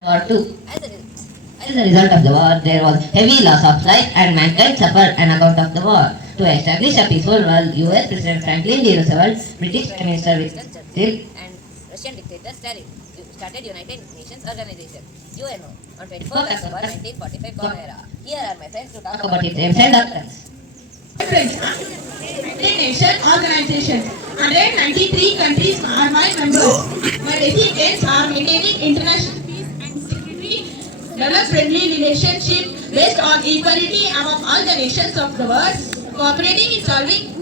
War II. As a result of the war, there was heavy loss of life and mankind suffered on account of the war. To establish a peaceful world, US President Franklin D. Roosevelt, British Prime Minister Winston Churchill, and Russian dictator Stalin started United Nations Organization (UNO) on 24th October 1945 common era. Here are my friends to talk about its aims and doctrines. Friends, United Nations Organization. 193 countries are my members. My basic aims are maintaining international peace and security, develop friendly relationship based on equality among all the nations of the world, cooperating in solving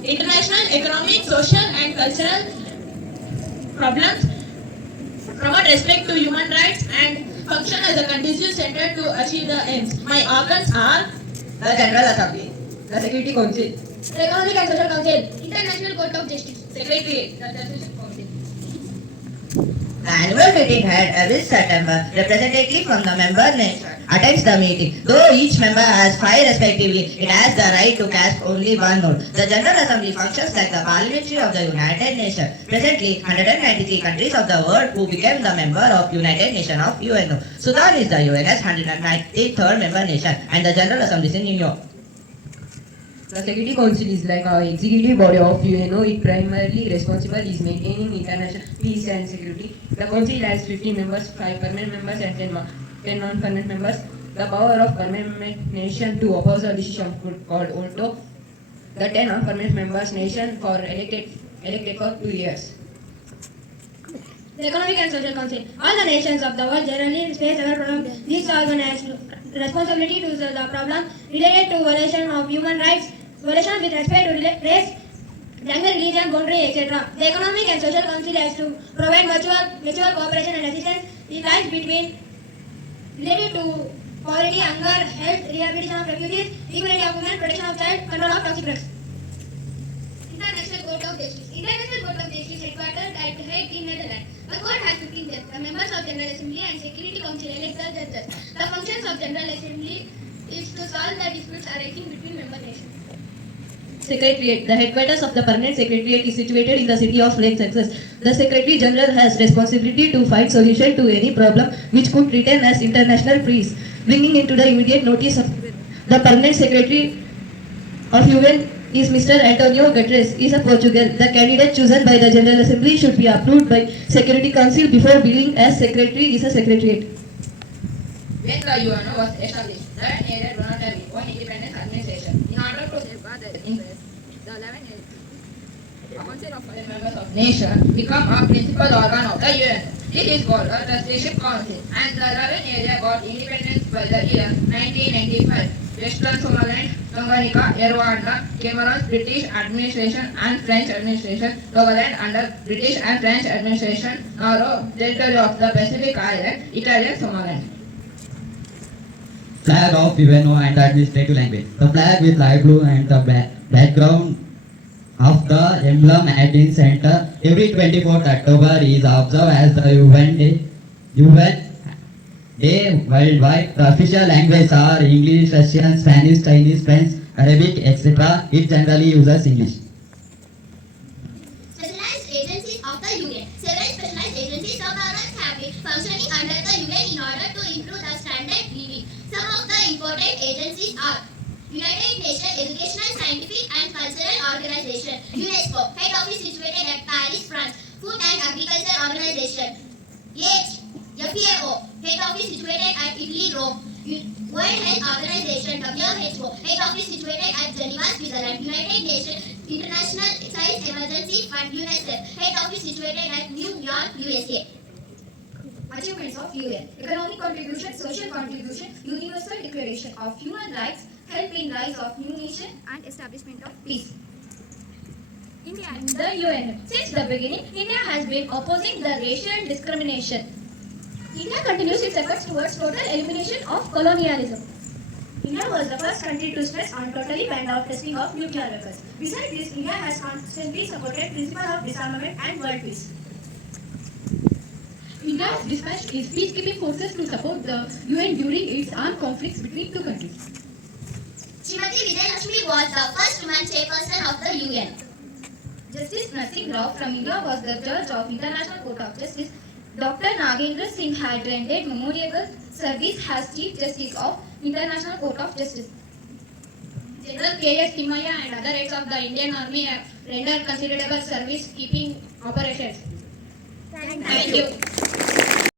international economic, social and cultural problems, promote respect to human rights and function as a conducive center to achieve the aims. My organs are the General Assembly, the Security Council, the Economic and Social Council, International Court of Justice, Secretariat, the Justice Council. The annual meeting held every September. Representative from the member nation attends the meeting. Though each member has 5 respectively, it has the right to cast only one vote. The General Assembly functions like the parliamentary of the United Nations. Presently, 193 countries of the world who became the member of United Nations of UNO. Sudan is the UN's 193rd member nation and the General Assembly is in New York. The Security Council is like an executive body of UNO. It primarily responsible is maintaining international peace and security. The council has 15 members, 5 permanent members and 10 non-permanent members. The power of permanent nation to oppose a decision called veto. The 10 non-permanent members nation for elected for 2 years. The Economic and Social Council. All the nations of the world generally face several problems. These organize responsibility to the problem related to violation of human rights, violation with respect to race, language, religion, boundary, etc. The Economic and Social Council has to provide mutual cooperation and assistance in lies between related to poverty, hunger, health, rehabilitation of refugees, equality of women, protection of child, control of toxic drugs. International Court of Justice. International Court of Justice headquartered at The Hague in Netherlands. The court has 15 judges. The members of General Assembly and Security Council elect the judges. The functions of General Assembly is to solve the disputes arising between member nations. Secretariat. The headquarters of the Permanent Secretariat is situated in the city of Lake Success. The Secretary General has responsibility to find solution to any problem which could threaten as international peace, bringing into the immediate notice of the Permanent Secretary of UN is Mr. Antonio Guterres, is a Portugal. The candidate chosen by the General Assembly should be approved by Security Council before being as Secretary is a Secretariat. When the UNO was established, that needed voluntarily one independent administration. In order to safeguard the interests, the 11 Council of Foreign Members of Nations become a principal organ of the UN. This is called a trusteeship council, and the 11 area got independence by the year 1995. Western Somaliland, Tanganyika, Rwanda, Cameroon's British administration and French administration, Togoland under British and French administration, Nauru, territory of the Pacific Island, Italian Somaliland. Flag of UNO and administrative language. The flag with light blue and the background of the emblem at its center. Every 24th October is observed as the UN Day worldwide. The official languages are English, Russian, Spanish, Chinese, French, Arabic, etc. It generally uses English. Specialized agencies of the UN. Several specialized agencies of the earth have been functioning under the UN in order to improve the standard living. Some of the important agencies are United Nations Educational, Scientific and Cultural Organization, UNESCO, head office situated at Paris, France, Food and Agriculture Organization, FAO, head office situated at Italy, Rome, World Health Organization, WHO, head office situated at Geneva, Switzerland, United Nations International Science Emergency Fund, UNICEF, head office situated at New York, USA. Achievements of UN. Economic contribution, social contribution, universal declaration of human rights, help in rise of new nation and establishment of peace. India and the UN. Since the beginning, India has been opposing the racial discrimination. India continues its efforts towards total elimination of colonialism. India was the first country to stress on totally banned out testing of nuclear weapons. Besides this, India has constantly supported principle of disarmament and world peace. India has dispatched its peacekeeping forces to support the UN during its armed conflicts between two countries. Srimati Vijayalakshmi was the first woman chairperson of the UN. Justice Narsingh Rao from India was the judge of International Court of Justice. Dr. Nagendra Singh had rendered memorable service as Chief Justice of International Court of Justice. General K.S. Timaya and other heads of the Indian Army have rendered considerable service keeping operations. Thank you.